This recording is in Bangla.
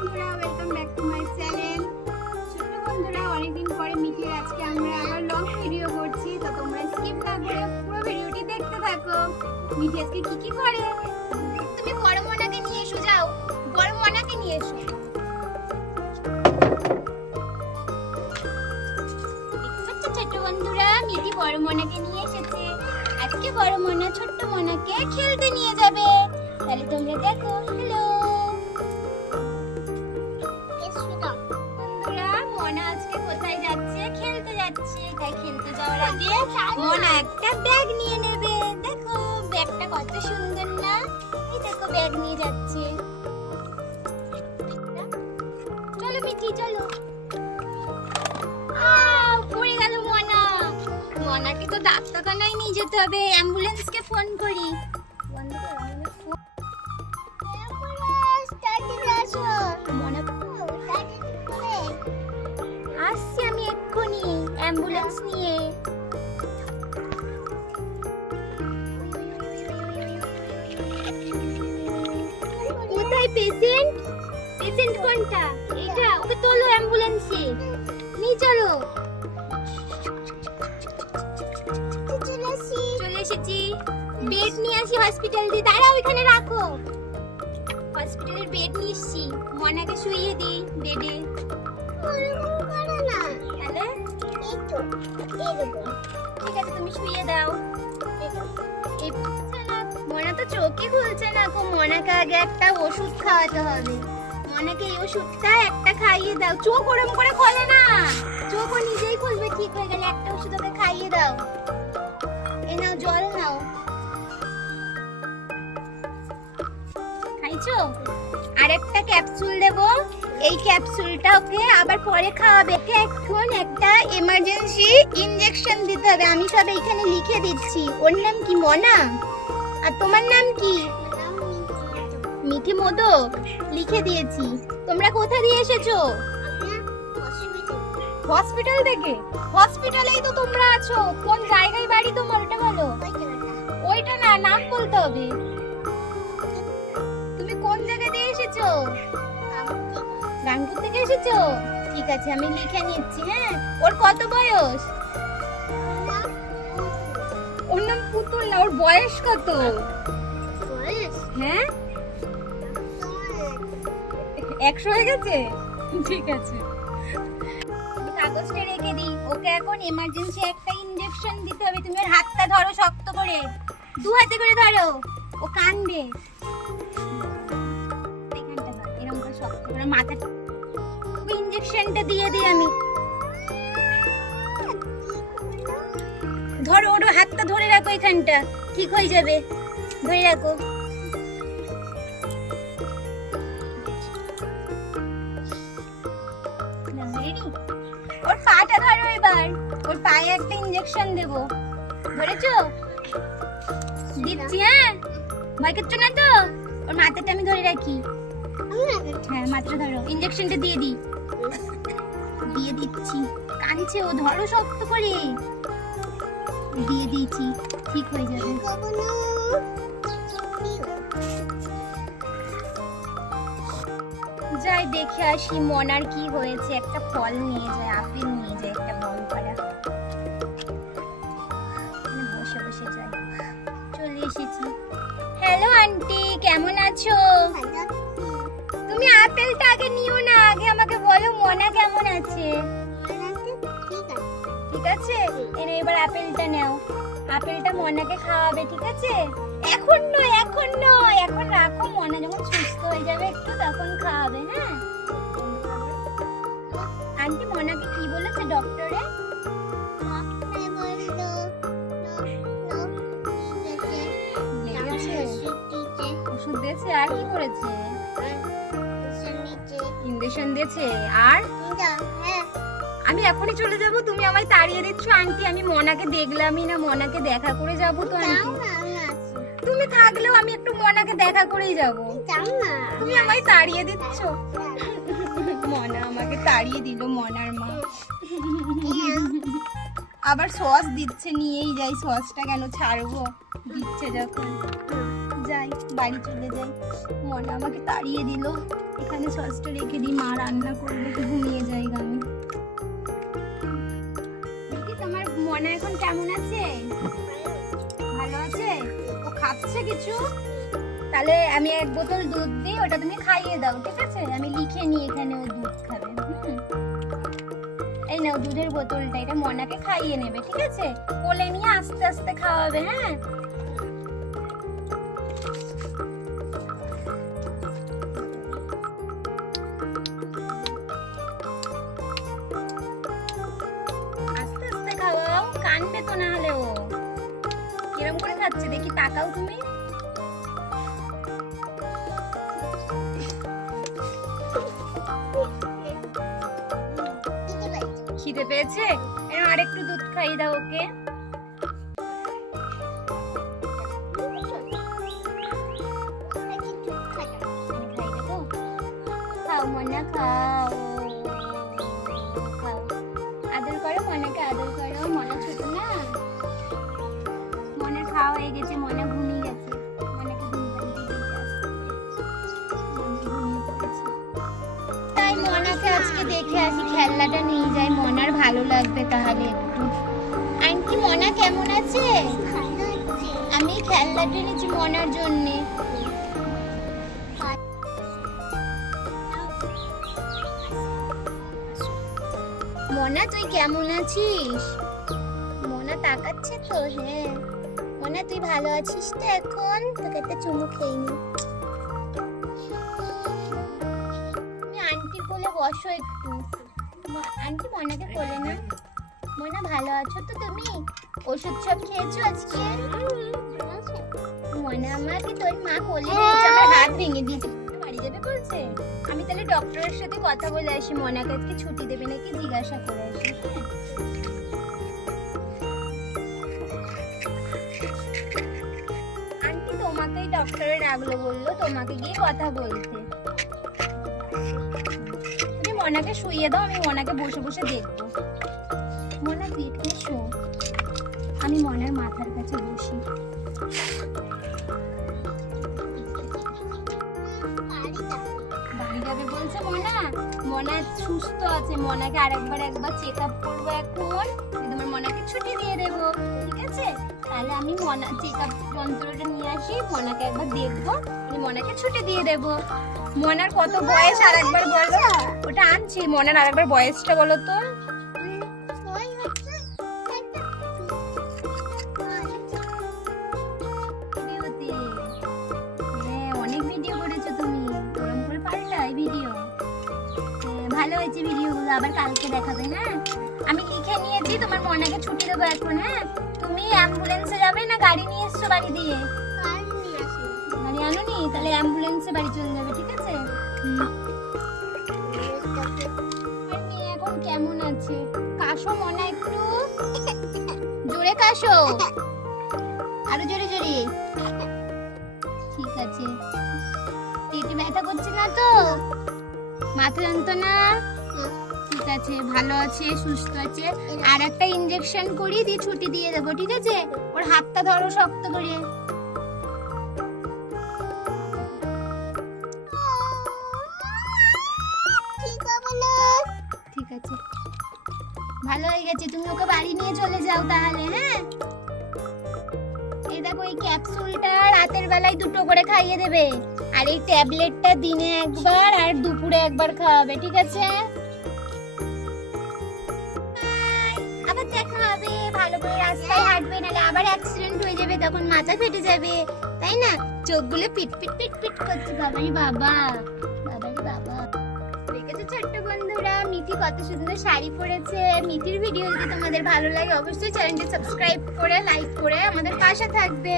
বন্ধুরা, welcome back to my channel. ছোট্ট বন্ধুরা, অনেকদিন পরে মিঠির আজকে আমরা আবার লং ভিডিও করছি, তো তোমরা স্কিপ না করে পুরো ভিডিওটি দেখতে থাকো। মিঠি আজকে কি করে? তুমি বড় মনাকে নিয়ে এসো, যাও বড় মনাকে নিয়ে এসো। ছোট্ট বন্ধুরা, মিঠি বড় মনাকে নিয়ে এসেছে। আজকে বড় মনা ছোট্ট মনাকে খেলতে নিয়ে যাবে। তাহলে তোমরা দেখো। হ্যালো বন্ধুরা, মনা আজকে কোথায় যাচ্ছে? খেলতে যাচ্ছে। তাই খেলতে যাওয়ার আগে মনা একটা ব্যাগ নিয়ে নেবে। দেখো ব্যাগটা কত সুন্দর না? এই দেখো ব্যাগ নিয়ে যাচ্ছে। চলো মিঠি চলো। পড়ে গেল মনা। মনাকে তো ডাক্তারখানায় নিয়ে যেতে হবে। অ্যাম্বুলেন্সকে ফোন করি। বন্ধ করো ফোন। আসছি আমি এক্ষুনি অ্যাম্বুলেন্স নিয়ে। কোথায় পেশেন্ট? পেশেন্ট কোনটা? এইটা? ওকে তোলো অ্যাম্বুলেন্সে নিয়ে চলো। চলে এসেছি। বেড নিয়ে আসি হসপিটাল দিয়ে। দাঁড়াও, এখানে রাখো। হসপিটালের বেড নিয়ে এসছি। মনাকে শুইয়ে দিই বেডে। তাহলে ঠিক আছে, তুমি শুইয়ে দাও। মনা তো চোখই খুলছে না গো। মনাকে আগে একটা ওষুধ খাওয়াতে হবে। মনাকে এই ওষুধটা একটা খাইয়ে দাও। চোখ ওরম করে খোলে না। চোখ ও নিজেই খুলবে ঠিক হয়ে গেলে। একটা ওষুধ ওকে খাইয়ে দাও। এই নাও, জল নাও। খাইছো? আর একটা ক্যাপসুল দেবো। এই ক্যাপসুলটা ওকে আবার পরে খাওয়াবে। ওকে এখন একটা এমার্জেন্সি ইনজেকশন দিতে হবে। আমি সব এইখানে লিখে দিচ্ছি। ওর নাম কি? মনা। আর তোমার নাম কি? মিঠি মোদক। লিখে দিয়েছি। তোমরা কোথা দিয়ে এসেছো? হসপিটাল থেকে? হসপিটালেই তো তোমরা আছো। কোন জায়গায় বাড়ি তোমার ওটা বলো। ওইটা না, নাম বলতে হবে। তুমি কোন জায়গা দিয়ে এসেছো? গানপুর থেকে এসেছো? ঠিক আছে, আমি লিখে নিচ্ছি। হ্যাঁ, ওর কত বয়স? ওর নাম পুতুল না, ওর বয়স কত? হ্যাঁ, 100 হয়ে গেছে। ঠিক আছে, কাগজটা রেখে দিই। ওকে এখন এমার্জেন্সি একটা ইনজেকশন দিতে হবে। তুমি ওর হাতটা ধরো শক্ত করে, 2 হাতে করে ধরো। ও কাঁদবে। এখানটা ধর, এরকম করে শক্ত করে মাথাটা। ইনজেকশনটা দিয়ে দিই আমি। ধরো, ওর হাতটা ধরে রাখো। এখানটা ঠিক হয়ে যাবে। ধরে রাখো। ওর পাটা ধরো এবার। ওর পায়ে একটা ইনজেকশন দেব। ধরেছো? দিচ্ছি। হ্যাঁ, ভয় করছো না তো? ওর মাথাটা আমি ধরে রাখি। হ্যাঁ, মাথাটা ধরো। ইনজেকশনটা দিয়ে দিই। দিয়ে দিচ্ছি। কাঁদছে ও, ধরো শক্ত করে। দিয়ে দিয়েছি, ঠিক হয়ে যাবে। যাই দেখে আসি মনার কি হয়েছে। একটা ফল নিয়ে যায়, আপেল নিয়ে যায়, একটা বল করা। বসে বসে যাই। চলে এসেছি। হ্যালো আন্টি, কেমন আছো? তুমি আপেলটা আগে নিও না, আগে আমাকে বলো মনা কেমন আছে। ঠিক আছে, এনে এবার আপেলটা নাও। আপেলটা মনাকে খাওয়াবে, ঠিক আছে? এখন নয়, এখন নয়, এখন রাখো। মনা যখন সুস্থ হয়ে যাবে একটু, তখন খাওয়াবে। হ্যাঁ, আন্টি মনাকে কি বলেছে ডক্টরে? ওষুধ দিয়েছে। আর কি করেছে? ইনজেকশন দিয়েছে। আর আমি এখনই চলে যাব। তুমি আমায় তাড়িয়ে দিচ্ছ আন্টি। আমি মনাকে দেখলামই না। মনাকে দেখা করে যাব তো আন্টি। তুমি থাকলেও আমি একটু মনাকে দেখা করেই যাব। তুমি আমায় তাড়িয়ে দিচ্ছ। মনা আমাকে তাড়িয়ে দিল, মনার মা। আবার সস দিচ্ছে, নিয়েই যাই। সসটা কেন ছাড়বো? দিচ্ছে যখন। যাই, বাড়ি চলে যাই। মনা আমাকে তাড়িয়ে দিল, এখানে সসটা রেখে দিই, মা রান্না করবে, ঘুমিয়ে যাই আমি। দেখি তোমার মনা এখন কেমন আছে? ভালো আছে? ও খাচ্ছে কিছু? তাহলে আমি এক বোতল দুধ দিই, ওটা তুমি খাইয়ে দাও, ঠিক আছে? আমি লিখে নিই এখানে ও দুধ খাবে। এই নাও দুধের বোতলটা, এটা মনাকে খাইয়ে নেবে, ঠিক আছে? কোলে নিয়ে আস্তে আস্তে খাওয়াবে, হ্যাঁ? আস্তে আস্তে খাওয়াও, কানবে তো না হলে ও। কিরম করে খাচ্ছে দেখি, তাকাও তুমি। খিদে পেয়েছে? এরকম আরেকটু দুধ খাইয়ে দাও ওকে। খাও মনা, খাও খাও, আদর করো মনাকে, আদর করো। মনা ছোট না, মনে খাওয়া হয়ে গেছে, মনে ঘুমিয়ে গেছে। মনাকে ঘুম পাড়িয়ে দিতে আসতে, মনে ঘুমিয়ে পড়েছে। তাই মনাকে আজকে দেখে আসি, খেলনাটা নিয়ে যাই, মনার ভালো লাগবে তাহলে একটু। আন্টি মনা কেমন আছে? আমি খেলনাটা নিয়েছি মনার জন্যে। মনা তুই কেমন আছিস? মনা তাকাচ্ছে তো, হ্যাঁ। মনা তুই ভালো আছিস তো এখন? তোকে একটা চুমু খেয়ে নি। তুমি আন্টির কোলে বসো একটু। আন্টি মনাকে কোলে না। মনা ভালো আছো তো তুমি? ওষুধ সব খেয়েছো আজকে? মনা আমাকে তোর মা কোলে নিয়েছে, আমার হাত ভেঙে দিয়েছে। বাড়ি যাবে বলছে? আমি তাহলে ডক্টরের সাথে কথা বলে আসি, মনাকে আজকে ছুটি দেবে নাকি জিজ্ঞাসা করে আসি, হ্যাঁ? আন্টি তোমাকেই ডক্টরে ডাকলো, বললো তোমাকে গিয়ে কথা বলতে। তুমি মনাকে শুইয়ে দাও, আমি মনাকে বসে বসে দেখবো। মনা তুই এখানে শো, আমি মনার মাথার কাছে বসি। বাড়ি যাবে বলছে মনা? মনা সুস্থ আছে, মনাকে একবার চেক আপ করবো এখন, তোমার মনাকে ছুটি দিয়ে দেবো, ঠিক আছে? তাহলে আমি মনা চেক আপ যন্ত্রটা নিয়ে আসি, মনাকে একবার দেখবো, মনাকে ছুটি দিয়ে দেবো। মনার কত বয়স আর একবার বলো? ওটা আনছি, মনার আর একবার বয়সটা বলো তো। অনেক ভিডিও করেছো তুমি, ওরকম করে পাল্টাই ভিডিও। ভালো হয়েছে ভিডিওগুলো, আবার কালকে দেখাবে, হ্যাঁ? আমি লিখে নিয়েছি, তোমার মনাকে ছুটি দেবো এখন, হ্যাঁ? তুমি অ্যাম্বুলেন্সে যাবে না গাড়ি নিয়ে এসছো বাড়ি দিয়ে? গাড়ি আনোনি? তাহলে অ্যাম্বুলেন্সে বাড়ি চলে যাবে, ঠিক আছে? আর মেয়ে এখন কেমন আছে? কাশো মনা একটু, জোরে কাশো, আরো জোরে জোরে। ঠিক আছে, পেটে ব্যথা করছে না তো? মাথা যন্ত্রণা? ঠিক আছে, ভালো আছে, সুস্থ আছে। আর একটা ইনজেকশন করিয়ে দিয়ে ছুটি দিয়ে দেবো, ঠিক আছে? ওর হাতটা ধরো শক্ত করে। ঠিক আছে, ভালো হয়ে গেছে, তুমি ওকে বাড়ি নিয়ে চলে যাও তাহলে, হ্যাঁ? এই দেখো, এই ক্যাপসুলটা রাতের বেলায় 2টো করে খাইয়ে দেবে, আর এই ট্যাবলেটটা দিনে একবার আর দুপুরে একবার খাওয়াবে, ঠিক আছে? আবার দেখা হবে, ভালো করে রাস্তায় হাঁটবে, নাহলে আবার অ্যাক্সিডেন্ট হয়ে যাবে, তখন মাথা ফেটে যাবে, তাই না? চোখগুলো পিট পিট পিট পিট করছে, বাবারি বাবা, বাবারি বাবা। দেখেছো ছোট্ট বন্ধুরা, মিঠি কত সুন্দর শাড়ি পরেছে। মিঠির ভিডিও যদি তোমাদের ভালো লাগে অবশ্যই চ্যানেলটি সাবস্ক্রাইব করে লাইক করে আমাদের পাশে থাকবে।